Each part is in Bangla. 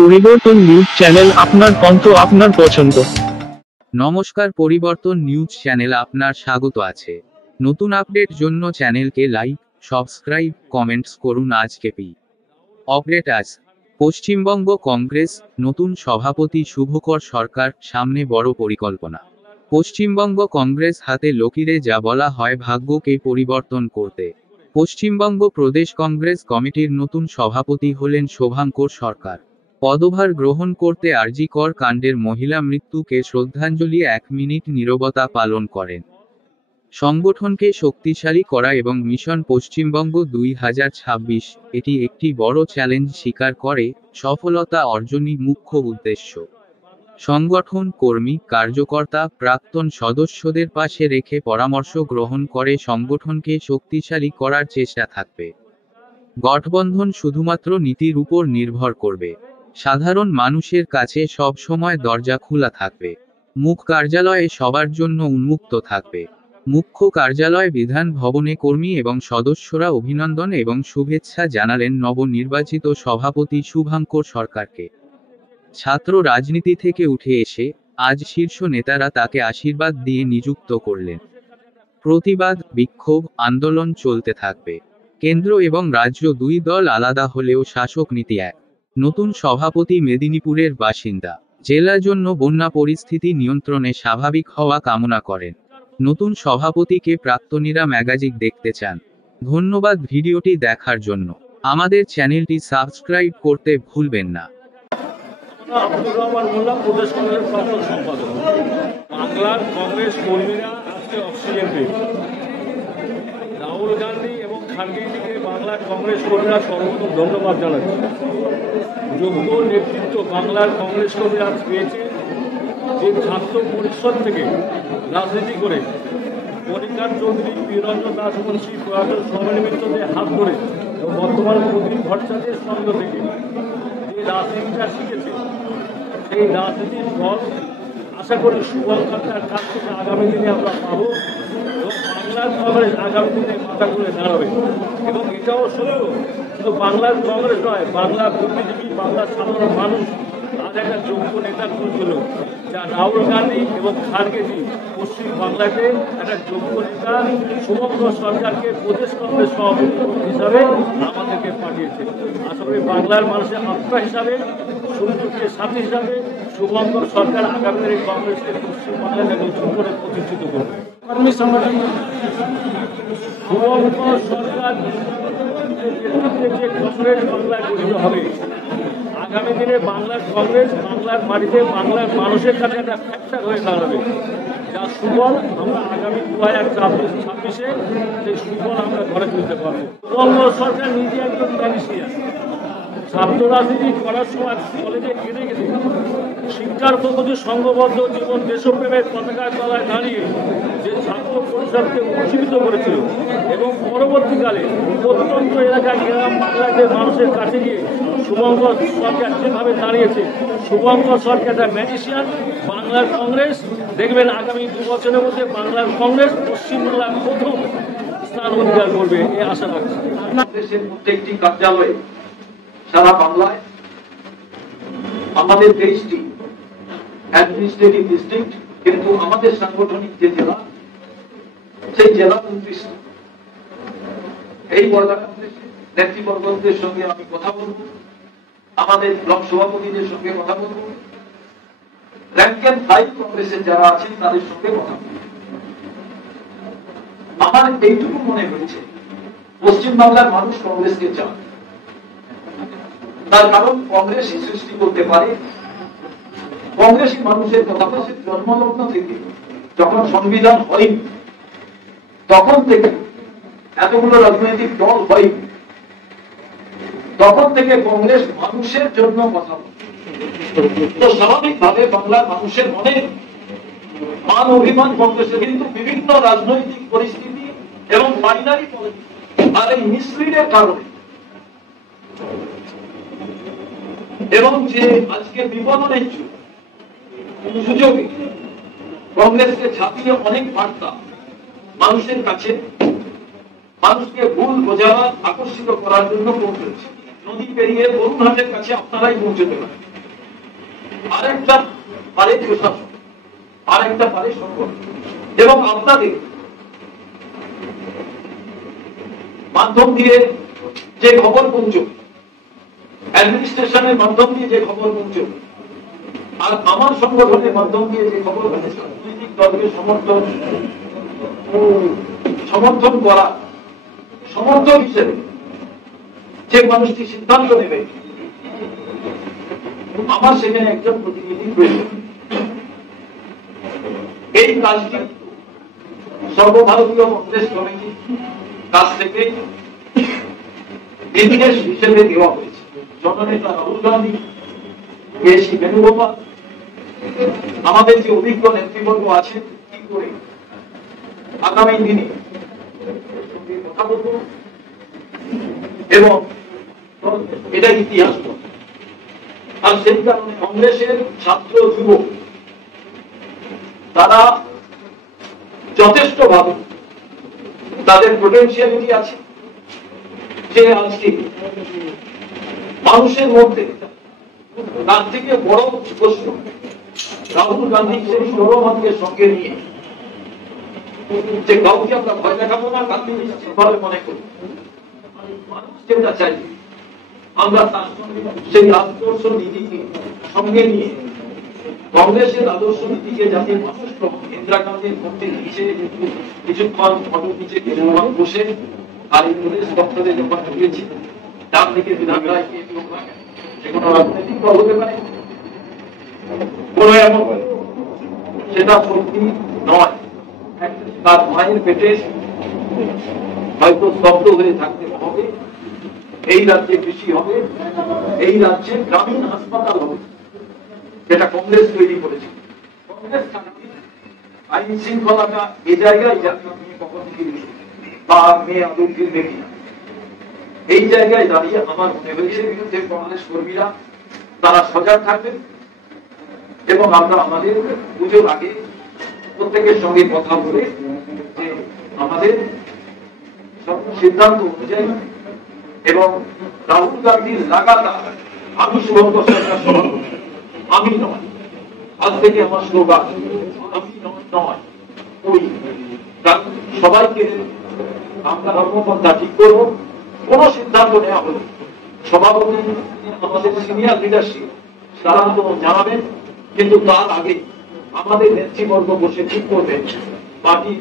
পরিবর্তন নিউজ চ্যানেল, আপনার কণ্ঠ, আপনার পছন্দ। নমস্কার, পরিবর্তন নিউজ চ্যানেল আপনার স্বাগত আছে। নতুন আপডেট জন্য চ্যানেলকে লাইক, সাবস্ক্রাইব, কমেন্টস করুন। আজকে আপডেট আজ পশ্চিমবঙ্গ কংগ্রেস নতুন সভাপতি শুভকর সরকার, সামনে বড় পরিকল্পনা। পশ্চিমবঙ্গ কংগ্রেস হাতে লকিরে, যা বলা হয় ভাগ্যকে পরিবর্তন করতে। পশ্চিমবঙ্গ প্রদেশ কংগ্রেস কমিটির নতুন সভাপতি হলেন শুভঙ্কর সরকার। পদভার গ্রহণ করতে আরজি কর কাণ্ডের মহিলা মৃত্যুকে শ্রদ্ধাঞ্জলি 1 মিনিট নীরবতা পালন করেন। সংগঠনকে শক্তিশালী করা এবং মিশন পশ্চিমবঙ্গ 2026 এটি একটি বড় চ্যালেঞ্জ স্বীকার করে, সফলতা অর্জনই মুখ্য উদ্দেশ্য। সংগঠন কর্মী, কার্যকর্তা, প্রাক্তন সদস্যদের পাশে রেখে পরামর্শ গ্রহণ করে সংগঠনকে শক্তিশালী করার চেষ্টা থাকবে। গঠবন্ধন শুধুমাত্র নীতির উপর নির্ভর করবে। সাধারণ মানুষের কাছে সব সময় দরজা খোলা থাকবে। মুখ্য কার্যালয়ে সবার জন্য উন্মুক্ত থাকবে। মুখ্য কার্যালয় বিধান ভবনে কর্মী এবং সদস্যরা অভিনন্দন এবং শুভেচ্ছা জানালেন নবনির্বাচিত সভাপতি শুভঙ্কর সরকারকে। ছাত্র রাজনীতি থেকে উঠে এসে আজ শীর্ষ নেতারা তাকে আশীর্বাদ দিয়ে নিযুক্ত করলেন। প্রতিবাদ, বিক্ষোভ, আন্দোলন চলতে থাকবে। কেন্দ্র এবং রাজ্য দুই দল আলাদা হলেও শাসক নীতি এক। নতুন সভাপতি মেদিনীপুরের বাসিন্দা। জেলার জন্য বন্যা পরিস্থিতি নিয়ন্ত্রণে স্বাভাবিক হওয়া কামনা করেন। নতুন সভাপতিকে প্রাক্তনীরা ম্যাগাজিক দেখতে চান। ধন্যবাদ ভিডিওটি দেখার জন্য। আমাদের চ্যানেলটি সাবস্ক্রাইব করতে ভুলবেন না। আব্দুর রহমান মোল্লা, প্রদেশ কংগ্রেসের প্রাক্তন সম্পাদক। বাংলার কংগ্রেস কর্মীরা আজকে অক্সিজেন পেয়েছে। রাহুল গান্ধী এবং খার্গেজিকে বাংলার কংগ্রেস কর্মীরা সর্বপ্রথম ধন্যবাদ জানাচ্ছে। যোগ্য নেতৃত্ব বাংলার কংগ্রেস কর্মীরা পেয়েছে, যে ছাত্র পরিষদ থেকে রাজনীতি করে মনিকার চৌধুরী, বীরঞ্জন দাসমুন্সী, প্রয়াত সৌমেন মিত্রদের হাত ধরে এবং বর্তমান প্রদীপ ভট্টাচার্যের সঙ্গ থেকে যে রাজনীতিটা শিখেছে, সেই রাজনীতির ফল আশা করি শুভঙ্কর কাছ থেকে আগামী দিনে আমরা পাবো এবং বাংলার কংগ্রেস আগামী দিনে মাথা করে দাঁড়াবে। এবং এটাও সত্য, শুধু বাংলার কংগ্রেস নয়, বাংলার বুদ্ধিজীবী, বাংলার সাধারণ মানুষ আজ একটা যোগ্য নেতা খুঁজছিল, যা রাহুল গান্ধী এবং খার্গেজি পশ্চিম বাংলাতে একটা যোগ্য নেতা শুভঙ্কর সরকারকে প্রদেশ কংগ্রেস সভাপতি হিসাবে আমাদেরকে পাঠিয়েছে। আশা করি বাংলার মানুষের আত্মা হিসাবে, সুন্দরকে সাথী হিসাবে শুভঙ্কর সরকার আগামী দিনে কংগ্রেসকে পশ্চিমবাংলাকে নতুন করে প্রতিষ্ঠিত করবে। কর্মী সংগঠন শুভঙ্কর সরকার যে কংগ্রেস বাংলায় গঠিত হবে, আগামী দিনে বাংলার কংগ্রেস বাংলার মাটিতে বাংলার মানুষের কাছে একটা ফ্যাক্টর হয়ে দাঁড়াবে, যার সুফল আমরা আগামী 2026-এ সেই সুফল আমরা ঘরে তুলতে পারবো। শুভঙ্কর সরকার নিজে একজন ম্যাজিস্ট্রিয়ান। ছাত্র রাজনীতি করার সময় কলেজে কেটে গেছে, শিক্ষার প্রতি সংঘবদ্ধ জীবন দেশপ্রেমের পতাকার তলায় দাঁড়িয়ে যে ছাত্র পরিষদকে উজ্জীবিত করেছিল এবং পরবর্তীকালে প্রত্যন্ত এলাকা গ্রাম বাংলাদেশের মানুষের কাছে গিয়ে শুভঙ্কর সরকার যেভাবে দাঁড়িয়েছে, শুভঙ্কর সরকার একটা ম্যাজিশিয়ান। বাংলার কংগ্রেস দেখবেন আগামী 2 বছরের মধ্যে বাংলার কংগ্রেস পশ্চিমবাংলার প্রথম স্থান অধিকার করবে, এই আশা রাখছি। দেশের প্রত্যেকটি কার্যালয়ে সারা বাংলায় আমাদের 23টি অ্যাডমিনিস্ট্রেটিভ ডিস্ট্রিক্ট, কিন্তু আমাদের সাংগঠনিক যে জেলা, সেই জেলা 29। এই নেতৃবর্গদের সঙ্গে আমি কথা বলবো, আমাদের ব্লক সভাপতিদের সঙ্গে কথা বলবো, র্যাঙ্ক এন্ড ফাইল কংগ্রেসের যারা আছেন তাদের সঙ্গে কথা বলবো। আমার এইটুকু মনে হয়েছে, পশ্চিমবাংলার মানুষ কংগ্রেসকে চান। তার কারণ কংগ্রেসই সৃষ্টি করতে পারে। কংগ্রেসী মানুষের কথা বলছে, জন্মলগ্ন থেকে যখন সংবিধান হয়নি তখন থেকে, এতগুলো রাজনৈতিক দল হয়নি তখন থেকে কংগ্রেস মানুষের জন্য কথা বলছে। তো স্বাভাবিকভাবে বাংলার মানুষের মনে মান অভিমান কংগ্রেসের, কিন্তু বিভিন্ন রাজনৈতিক পরিস্থিতি এবং বাইনারি পলিটিক্স আর এই মিশ্রণের কারণে এবং যে আজকে বিপদের সুযোগে কংগ্রেসকে ছাপিয়ে অনেক বার্তা মানুষের কাছে, মানুষকে ভুল বোঝাবার, আকর্ষিত করার জন্য পৌঁছেছে। নদী পেরিয়ে বরুণহাটের কাছে আপনারাই পৌঁছতে পারেন। আরেকটা পারে প্রশাসন, আরেকটা পারে সংগঠন। এবং আপনাদের মাধ্যম দিয়ে যে খবর পৌঁছবে, অ্যাডমিনিস্ট্রেশনের মাধ্যম দিয়ে যে খবর পৌঁছবে, আর আমার সংগঠনের মাধ্যম দিয়ে যে খবর পৌঁছবে, রাজনৈতিক দলকে সমর্থন করা সমর্থক হিসেবে যে মানুষটি সিদ্ধান্ত নেবে, আমার সেখানে একজন প্রতিনিধি প্রয়োজন। এই কাজটি সর্বভারতীয় কংগ্রেস কমিটির কাছ থেকে নির্দেশ হিসেবে দেওয়া হয়েছে। জননেতা রাহুল গান্ধী, কেসি বেণুগোপাল, আমাদের যে অভিজ্ঞ নেতৃবর্গ আছে, কি করে আগামী দিনে কথা বলবো এবং এটা ইতিহাস। আর সেই কারণে কংগ্রেসের ছাত্র যুব তারা যথেষ্ট ভাবে তাদের পোটেনশিয়ালিটি আছে যে আজকে মানুষের মধ্যে তার থেকে বড় প্রশ্ন রাহুল গান্ধী সেই সৌরভাবকে সঙ্গে নিয়ে যে কাউকে আমরা ভয় দেখাবো না, গান্ধী ভাবে মনে করি মানুষ যেটা চাই আমরা তার সঙ্গে সেই আদর্শ নীতিকে সঙ্গে নিয়ে কংগ্রেসের আদর্শ নীতিকে যাতে মানুষ ইন্দিরা গান্ধীর মধ্যে নিচে কিছুক্ষণ ফটো নিচে কিছুক্ষণ বসে আর এই প্রদেশ দপ্তরে যখন ঢুকেছি ডান দিকে বিধান রায় যে কোনো রাজনৈতিক দল হতে পারে, সেটা সত্যি নয়। তার মায়ের পেটে হয়তো স্তব্ধ হয়ে থাকতে হবে। এই রাজ্যে কৃষি হবে, এই রাজ্যে গ্রামীণ হাসপাতাল হবে, যেটা কংগ্রেস তৈরি করেছে। কংগ্রেস আইন শৃঙ্খলাটা এই জায়গায় কখন ফিরবে বা মেয়ে আদৌ ফিরবে কিনা, এই জায়গায় দাঁড়িয়ে আমার মনে হয়েছে বিরুদ্ধে কংগ্রেস কর্মীরা তারা সজাগ থাকবেন এবং আমরা আমাদের পুজোর আগে প্রত্যেকের সঙ্গে কথা বলে যে আমাদের সিদ্ধান্ত অনুযায়ী এবং রাহুল গান্ধীর লাগাতার আমি শুভঙ্ক সরকার সভাপতি, আমি নয়, আজ থেকে আমার স্লোগান আমি নয় ওই, সবাইকে আমরা কর্মপন্থা ঠিক করবো। কোন সিদ্ধান্ত নেওয়া হলো সভাপতি আমাদের সিনিয়র লিডারশিপ তারা তো জানাবেন, কিন্তু তার আগে আমাদের নেতৃবর্গ বসে ঠিক করবেন পার্টি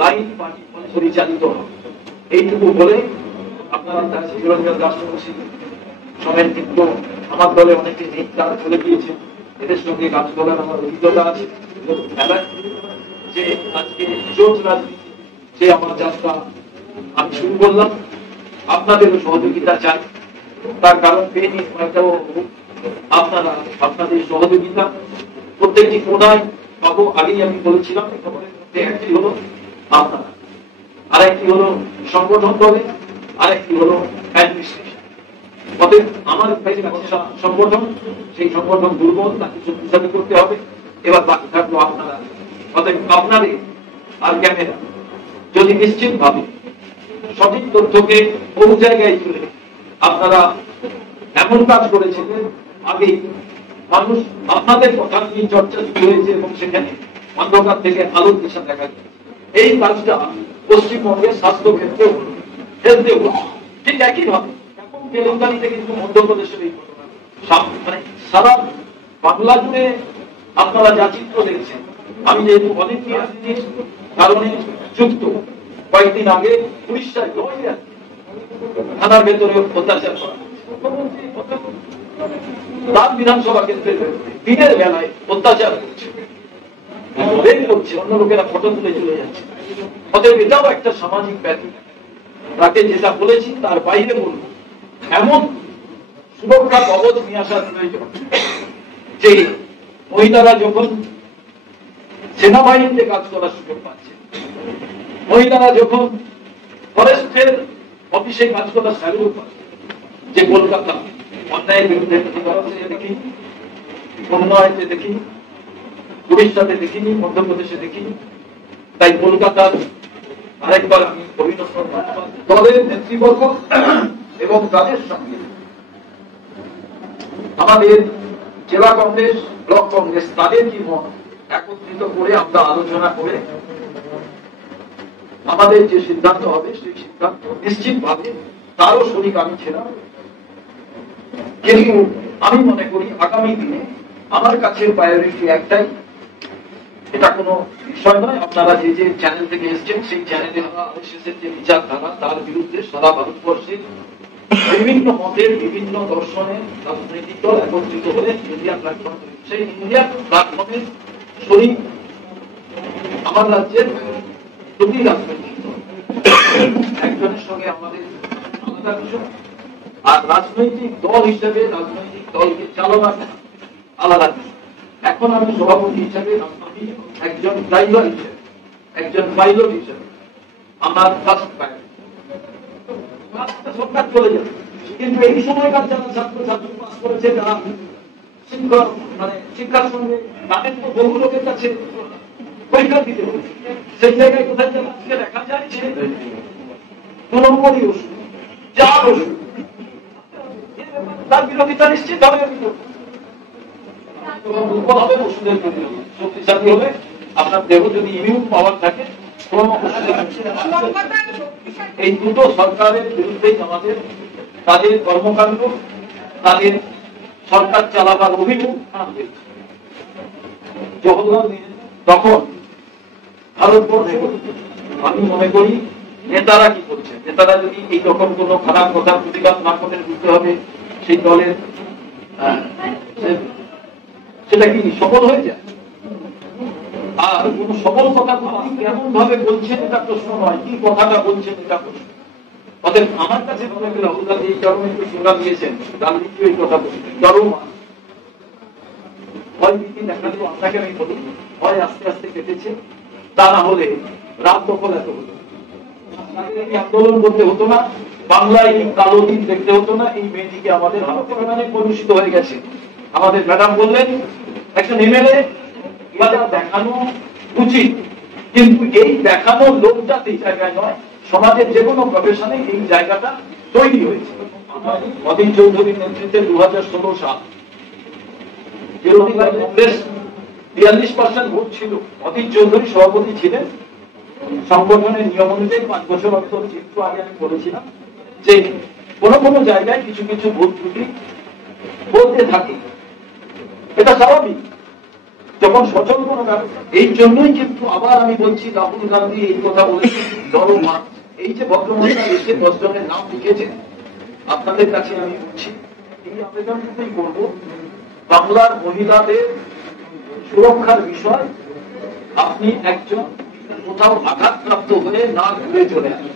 লাইন, পার্টি পরিচালিত হবে। এইটুকু বলে আপনাদের কাছে চিরঞ্জন দাস সবাই কিন্তু আমার দলে অনেকে নেই, তারা চলে গিয়েছে, এদের সঙ্গে কাজ করার আমার অভিজ্ঞতা আছে। যে আজকে জোট রাজনীতি যে আমার যাত্রা আমি শুরু করলাম, আপনাদেরও সহযোগিতা চাই। তার কারণ আপনারা আপনাদের সহযোগিতা প্রত্যেকটি কোনায় পাবো। আগেই আমি বলেছিলাম, একটি হলো আপনারা, আরেকটি হলো সংগঠন দলে, আরেকটি হলো অ্যাডমিনিস্ট্রেশন। অতএব আমার সংগঠন, সেই সংগঠন দুর্বল, তাকে শক্তিশালী করতে হবে। এবার বাকি থাকলো আপনারা। অতএব আপনাদের আর ক্যামেরা যদি নিশ্চিত ভাবে সঠিক তথ্যকে বহু জায়গায় তুলে আপনারা এমন কাজ করেছিলেন, আগে মানুষ আপনাদের কথা নিয়ে চর্চা শুরু হয়েছে এবং সেখানে অন্ধকার থেকে আলোর দিশা দেখা যায়। এই কাজটা পশ্চিমবঙ্গের স্বাস্থ্য ক্ষেত্রে হেলথে ঠিক একই ভাবে এখন তেলেঙ্গানাতে কিন্তু মধ্যপ্রদেশের এই ঘটনা মানে সারা বাংলা জুড়ে আপনারা যা চিত্র দেখছেন। আমি যেহেতু অনেক কারণে যুক্ত, কয়েকদিন আগে উড়িষ্যায় থানার ভেতরে অত্যাচার করা, তার বিধানসভা কেন্দ্রে দিনের বেলায় অত্যাচার করছে, অন্য লোকেরা ফটো তুলে চলে যাচ্ছে। অতএব এটাও একটা সামাজিক ব্যাধি। তাকে যেটা বলেছি তার বাইরে বলব, এমন সুরক্ষা কবচ নিয়ে আসার প্রয়োজন যে মহিলারা যখন সেনাবাহিনীতে কাজ করার সুযোগ পাচ্ছে, মহিলারা যখন ফরেস্টের অফিসে কাজ করার সুযোগ পাচ্ছে, যে কলকাতা অন্যায়ের বিরুদ্ধে দেখি, উন্নয়নে দেখি, উড়িষ্যাতে দেখিনি, মধ্যপ্রদেশে দেখিনি, তাই কলকাতার আরেকবার আমি অভিনন্দন দলের নেতৃবর্গ এবং তাদের সঙ্গে আমাদের জেলা কংগ্রেস, ব্লক কংগ্রেস তাদের কি মত একত্রিত করে আমরা আলোচনা করে আমাদের যে সিদ্ধান্ত হবে সেই সিদ্ধান্ত নিশ্চিতভাবে তারও শরিক আমি ছিলাম। কিন্তু আমি মনে করি আগামী দিনে আমার কাছে প্রায়োরিটি একটাই, এটা কোনো বিষয় নয়। আপনারা যে যে চ্যানেল থেকে এসছেন সেই চ্যানেলে আরএসএসের যে বিচারধারা তার বিরুদ্ধে সারা ভারতবর্ষে বিভিন্ন মতের বিভিন্ন দর্শনের রাজনৈতিক দল একত্রিত হয়ে ইন্ডিয়া প্ল্যাটফর্ম, সেই ইন্ডিয়া প্ল্যাটফর্মের শরিক আমার রাজ্যের দুটি রাজনৈতিক দল, একজনের সঙ্গে আমাদের আলাদা কিছু, আর রাজনৈতিক দল হিসেবে রাজনৈতিক দলকে চালনা আলাদা কিছু। এখন আমি সভাপতি হিসেবে আমি একজন ড্রাইভার হিসেবে, একজন পাইলট হিসেবে আমার ফার্স্ট সরকার চলে যাবে, কিন্তু এই সময়কার যারা ছাত্রছাত্রী পাস করেছে তারা শিক্ষক মানে শিক্ষার সঙ্গে তাদের তো বহু লোকের কাছে পরীক্ষা দিতে হবে। সেই জায়গায় কোথায় যেন আজকে দেখা যায় যে তৃণমূলই ওষুধ, যার ওষুধ, তার বিরোধিতা নিশ্চিত হবে। দুর্বল হবে ওষুধের বিরোধিতা, শক্তিশালী হবে আপনার দেহ যদি ইমিউন পাওয়ার থাকে। এই দুটো সরকারের বিরুদ্ধেই আমাদের তাদের কর্মকাণ্ড, তাদের সরকার চালাবার অভিমুখ জওহরলাল নেহরু তখন ভারতবর্ষে, আমি মনে করি নেতারা কি করছে, নেতারা যদি এই রকম কোন খারাপ কথার প্রতিবাদ না করেন বুঝতে হবে সেই দলের সেটা কি সফল হয়ে যায়। আর কোন সফল কথা কেমন ভাবে বলছেন এটা প্রশ্ন নয়, কি কথাটা বলছেন এটা প্রশ্ন। অতএব আমার কাছে মনে হয় রাহুল গান্ধী এই কারণে একটু সুযোগ দিয়েছেন, গান্ধীজিও এই কথা বলছেন, চরম হয় ভীতি দেখালেও আপনাকে আমি বলি, হয় আস্তে আস্তে কেটেছে, তা না হলে রাত দখল এত হতো, আন্দোলন করতে হতো না, বাংলায় এই কালো দিন দেখতে হতো না। এই মেয়েটিকে আমাদের হাতে কলুষিত হয়ে গেছে। আমাদের ম্যাডাম বললেন একজন এমএলএ বাজার দেখানো উচিত, কিন্তু এই দেখানো লোকটা এই জায়গায় নয়, সমাজের যে কোনো প্রফেশনে এই জায়গাটা তৈরি হয়েছে। অধীর চৌধুরীর নেতৃত্বে 2016 সাল বিরোধী দল কংগ্রেস 42% ভোট ছিল, অধীর চৌধুরী সভাপতি ছিলেন। সংগঠনের নিয়ম অনুযায়ী 5 বছর অন্তর একটু আগে আমি বলেছিলাম যে কোনো কোনো জায়গায় কিছু কিছু ভোট ত্রুটি বলতে থাকে, এটা স্বাভাবিক যখন সচল কোনো ব্যবস্থা। এই জন্যই কিন্তু আবার আমি বলছি রাহুল গান্ধী এই কথা বলেছেন, জনমা এই যে ভদ্রমহিলা এসে 10 জনের নাম লিখেছেন, আপনাদের কাছে আমি বলছি এই আবেদনটুকুই করব, বাংলার মহিলাদের সুরক্ষার বিষয় আপনি একজন কোথাও আঘাতপ্রাপ্ত হয়ে না ঘুরে চলে আসেন।